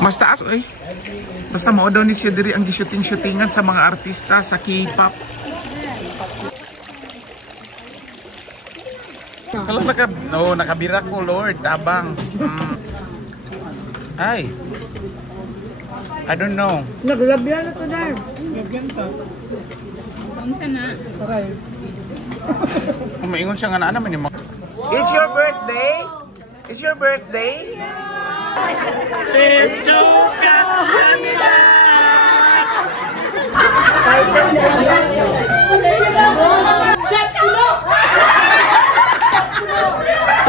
Mas taas, oy. Basta mao daw ni siya diri ang gi-shooting-shootingan sa mga artista sa K-pop. Kalau nakabira ko, Lord, tabang. Ay. I don't know. Naglabyan na to, Dar. Lagyan ta. Unsa na? Aray. Umaingon siya nga na naman yung mga... It's your birthday? It's your birthday?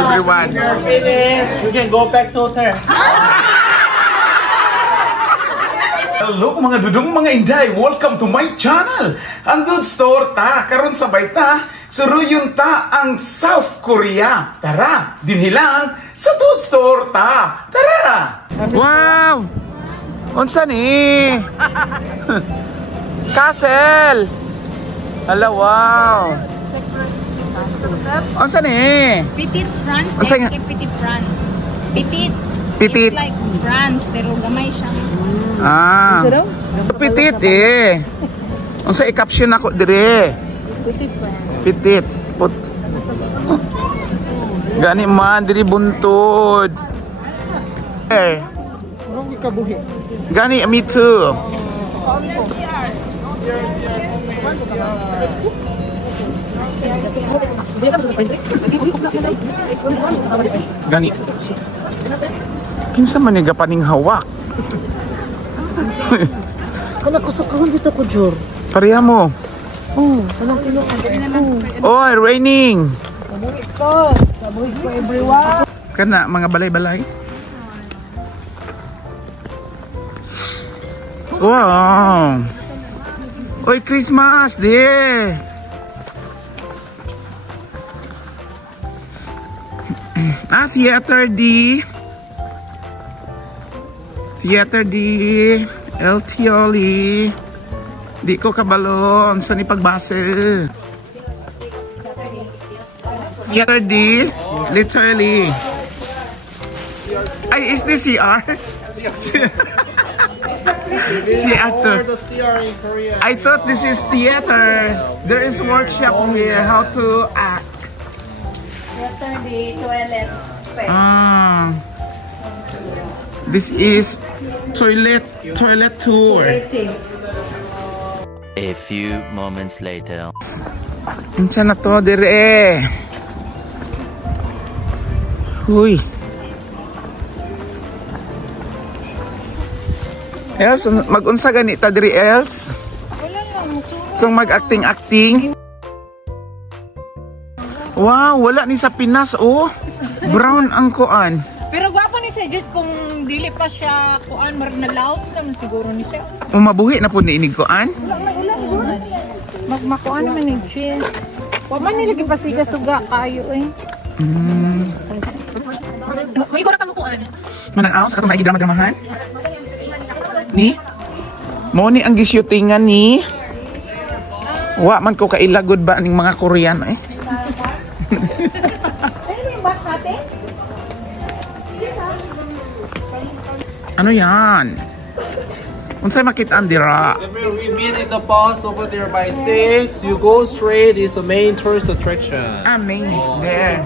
Everyone. You're finished. We can go back to hotel. Hello mga dudong mga inday, welcome to my channel. Ang Dudes Torta, karon sabay ta, suruyon ta ang South Korea. Tara, dinhilang sa Dudes Torta. Tara! Wow! Unsa ni? Castle! Hala, wow! Unsa ni? Petit France, Unsa nga? Petit France. Petit. Petit. It's like France, pero gamay siya. Ah. Petit eh. Unsa i-caption ako dire? Petit. Gani man diri buntod. Eh. Urong ikabuhi. Gani me too. Gani. Kinsa man ni gapaning hawak? Kana kusukahon dito ko, Jor. Pareha mo. Oh, sanang kilo ka. Oh, raining. Kabuhi ko. Kabuhi ko, everyone. Kana mga balay-balay. Wow. Oy, Christmas di. Theater di LTOLI. Di ko kabalon sa ni pagbase. Theater di literally. Ay, is this CR? Theater. I thought this is theater. There is workshop here how to act. Theater di toilet. Ah. This is toilet tour. A few moments later. Unsa na to dire? Huy. Els, mag-unsa ganita diri Els? Itong mag-acting-acting. Wow, wala ni sa Pinas oh. Brown ang kuan. Pero gwapo ni siya, just kung dili pa siya kuan, mar na Laos naman siguro ni siya. Umabuhi na po ni inig kuan. Magmakuan naman ni siya. Wa man nilagi pa siya suga kayo eh. May ko na kuan. Manang sa katong drama-dramahan? Ni? Mo ni ang gisyutingan ni. Wa man ko kailagod ba ning mga Korean eh. Ano yan? Unsay makitaan dira? We meet in the bus over there by 6. You go straight. It's the main tourist attraction. Main there.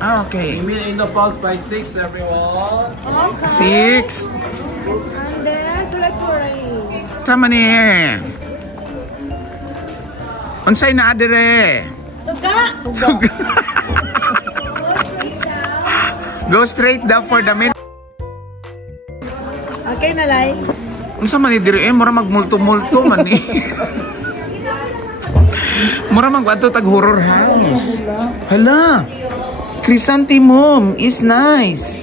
Ah, okay. We meet in the bus by 6, everyone. 6. And then, Tama ni. Unsay na adire? Suga. Go straight down for the main. Okay na, Lai. Unsa man ni diri mura magmulto-multo man ni. Mura magwadto tag horror house. Hala. Chrysanthemum is nice.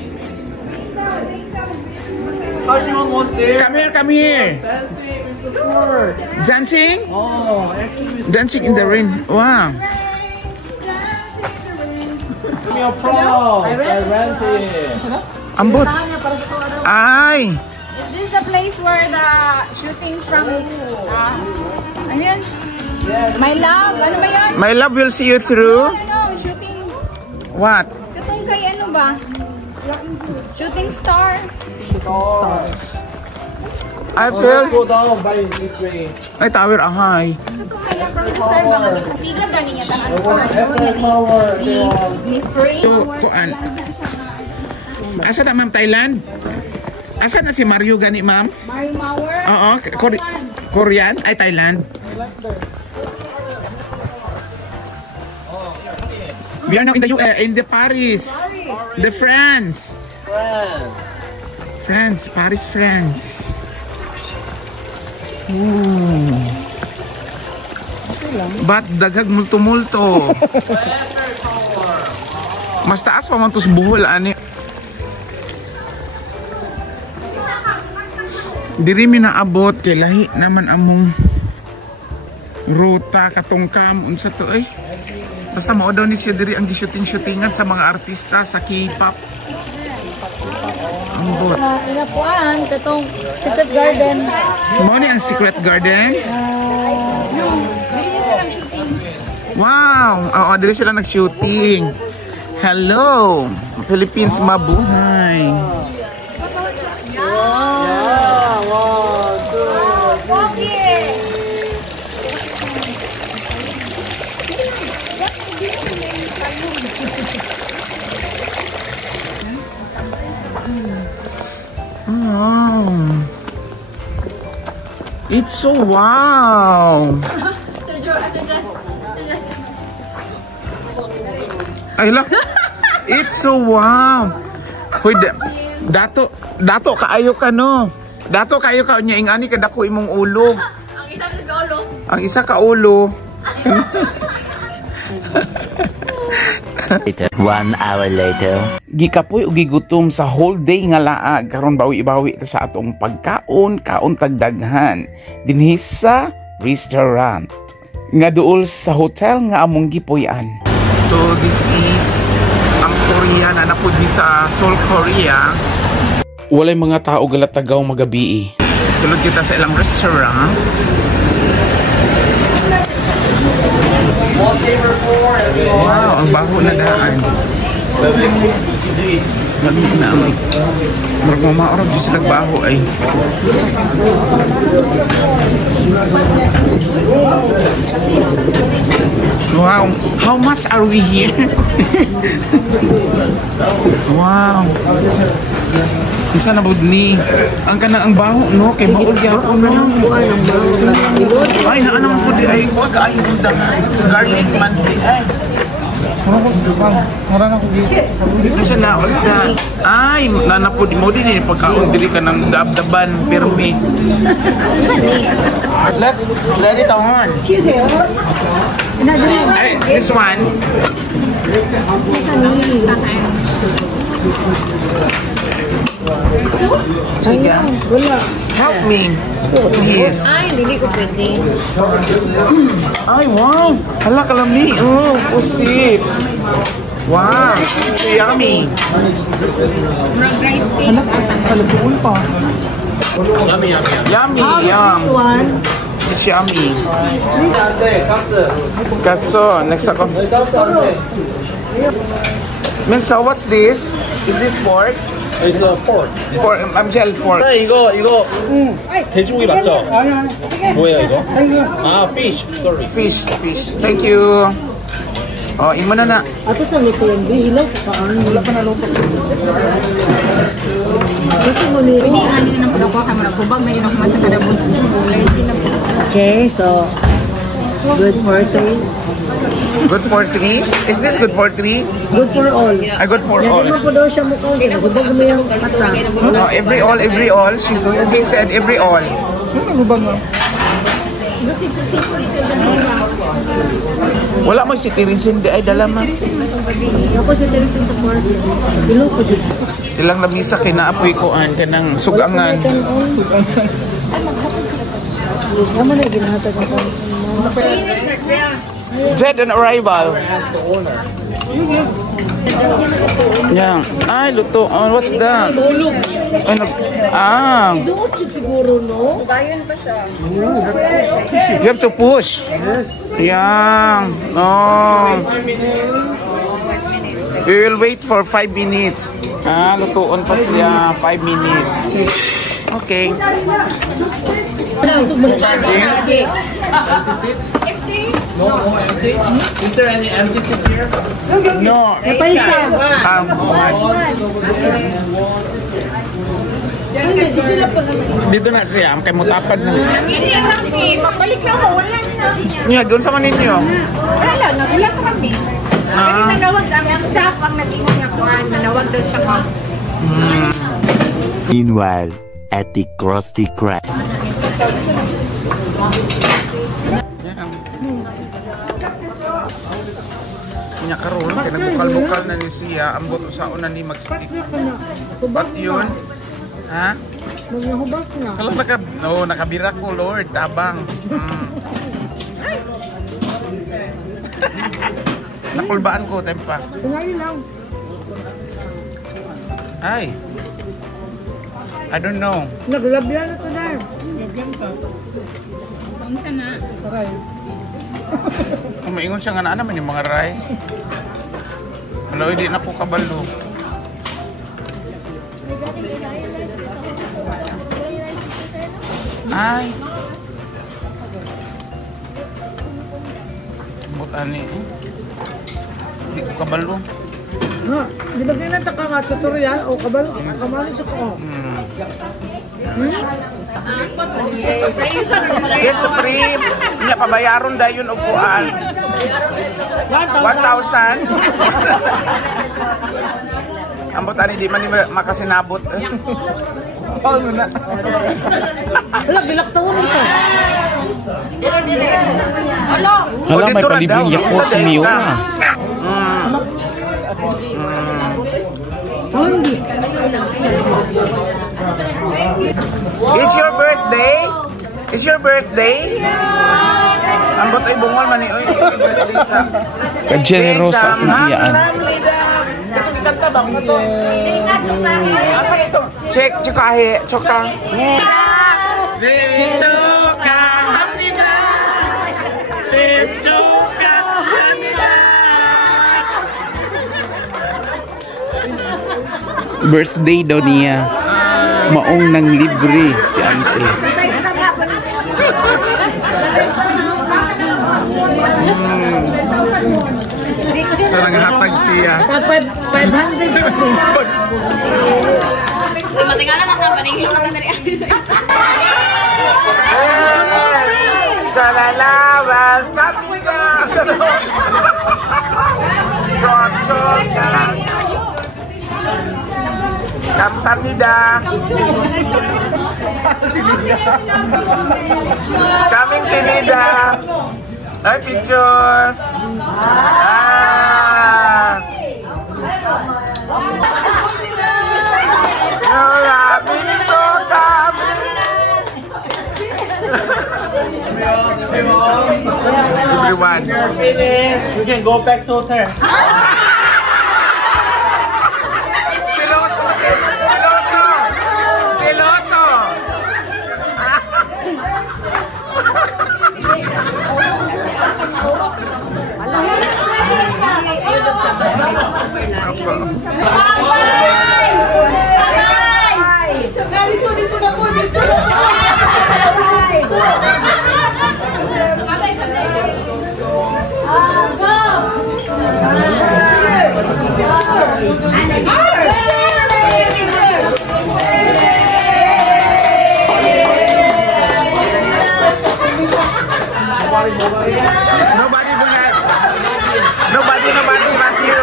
Hashimon was there. Come here. Dancing with the tour. Dancing? Oh, actually, Dancing in the rain. Wow. give me a applause. I rented. Ambot. Ay. is this the place where the shooting from ano yan? My love, ano ba yan? My love will see you through. Ano, shooting. What? Katong kay ano ba? Shooting star. I Oh, feel... let's go down by this way. Ay, tower, ahay. Ito kaya from the star ba kasigad gani niya tangan ko ni free. Kuan. Asa na, ma'am, Thailand? Asa na si Mario gani, ma'am? Mario Mauer. Oo, Korean? Ay, Thailand. We are now in the in the Paris. The France. France, Paris, France. Ooh. But daghag multo-multo. Mas taas pa man to sa buhol ani. Diri mi naabot kay lahi naman among ruta katungkam unsa to ay. Basta mao daw ni siya diri ang gi-shooting-shootingan sa mga artista sa K-pop. Ang bot. Inapuan, katong Secret Garden. Mao ni ang Secret Garden? Wow! Oo, dili sila nag-shooting. Hello! Philippines mabuhay. Yeah, 1, 2. Oh. It's so wow. Ay lang. It's so wow. Hoy, dato kaayo ka no. Dato kaayo ka nya ingani kadako imong ulo. Ang isa ka ulo. Later. 1 hour later. Gikapoy ug gigutom sa whole day nga laag karon bawi-bawi sa atong pagkaon, kaon tagdaghan dinhi sa restaurant nga duol sa hotel nga among gipuy-an. So this is ang Korea na napud ni sa Seoul, Korea. Walay mga tao galatagaw magabi. Sulod kita sa ilang restaurant. Wow, ang baho na daan. Lamig na amoy. Marag mamaorag di sila baho ay. Wow, how much are we here? Wow. Isa na bud ni. Ang kanang ang baho no kay maul gyapon na lang. Ay naa naman pud ay wag kaayo undang garlic man ay. Mura na ko dito. Isa na osda. Ay nana pud mo din pagkaon diri ka ng dabdaban permi. Let's let it on. Ay, this one. Sige. Help me. Yes. Ay, hindi ko pwede. Ay, wow. Hala, kalami. Oh, pusit. Wow. Yummy. Rice cakes. Yummy, yum. One. It's yummy. Kaso, next ako. Minsa, what's this? Is this pork? It's pork. Pork, I'm gel pork. 네, 이거 돼지고기 맞죠? 뭐예요 이거? 아, fish. Sorry. Fish. Thank you. Oh, imo na na. Ato sa nito yung hilaw pa ang wala pa na lupa. Kasi mo ni. Ini ani nang pagkuha ka mara kubag may inok man kada bun. Okay, so good for 3. Good for 3? Is this good for 3? Good for all. I good for all. Yan mo daw siya mo count. Gubag mo yung mata. No, every all. He said every all. Wala mo si Tirisin di ay dala man. Ako si Teresa sa pork. Hilaw ko dito. Ilang lamisa kinaapoy koan kanang sugangan. Naman na ginahatag ang Jet on arrival. Yeah. Ay, luto. Oh, what's that? Ano? Ah. Duot yun siguro, no? You have to push. Yeah. Oh. We will wait for 5 minutes. Lutuon pa siya. 5 minutes. Okay. No more empty. Is there any empty seat here? No. Dito na siya. Kay mutapad na. Hindi na kami. Magbalik na mo. Wala na. Nga, doon sa maninyo. Wala lang. Nagulat kami. Kasi nanawag ang staff ang nag-ingon nga kuhan. Nanawag daw sa kami. Meanwhile, at the Krusty Krab. Nya karon kay nagbukal-bukal na ni siya ambot sa una ni mag-stick. But yun, ha? Magnahubas na. Kalau nakabira ko, Lord, tabang. Nakulbaan ko, tempa. Tingayo lang. Ay. I don't know. Naglabyan na to na. Sangsa na. Taray. Umaingon siya nga na naman yung mga rice. Ano, hindi na po kabalo. Ay. Butani. Hindi ko kabalo. Ha, di ba ganyan taka nga tutorial o kabalo sa ko. Get supreme. Hindi pabayaron dahil yun upuan. 1,000. Ang butani di man makasinabot. Ano na? Wala, gilaktawan mo ka. Hala, may palibreng Yakult si Miura. It's your birthday? It's your birthday? Ang bot ay bungol man ni oy. It's your birthday sa. Ka-generosa at iyaan. Kanta bang mo to? Asa ito? Check kahe, choka. Choka, happy birthday. Choka, happy Birthday daw niya. Maong nang libre si Ante. So nanghatag siya. 500. Matingala na ng paningin na nari. Salalawan, kapi ka. Choka. Kamsahamnida. Kaming sinida. Ay, picture. Everyone. You're finished. We can go back to hotel. Nobody but you.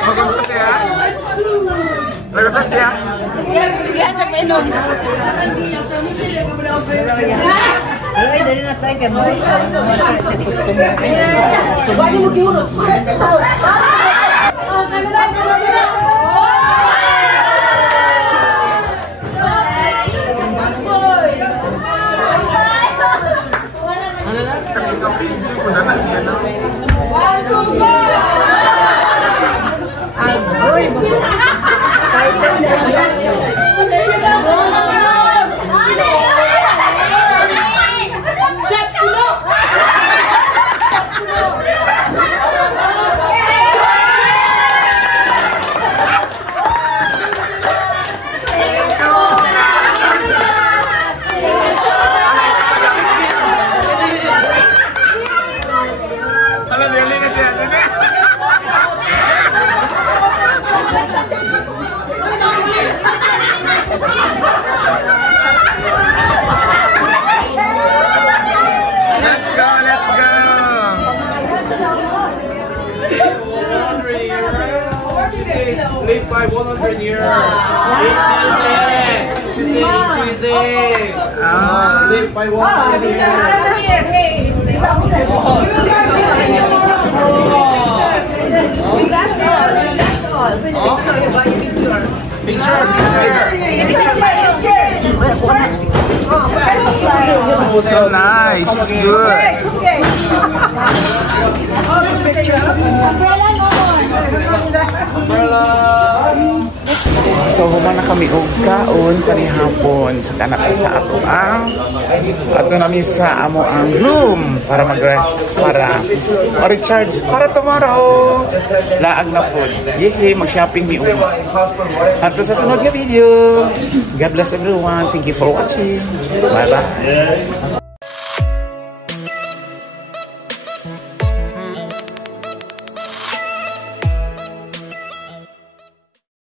Magkong sa tiya? Magkong sa tiya? Yan, siya mainom. Shut Let's go, let's go. 100 years. Live by 100 years. Cheesy. Live by 100 years. Here, hey. So nice, it's good. So human na kami og kaon kanihapon sa kanata sa ato ang ato namin sa amo ang room para mag-rest para recharge para tomorrow laag na po yehe mag-shopping mi umo ato sa sunod nga video. God bless everyone, thank you for watching, bye bye.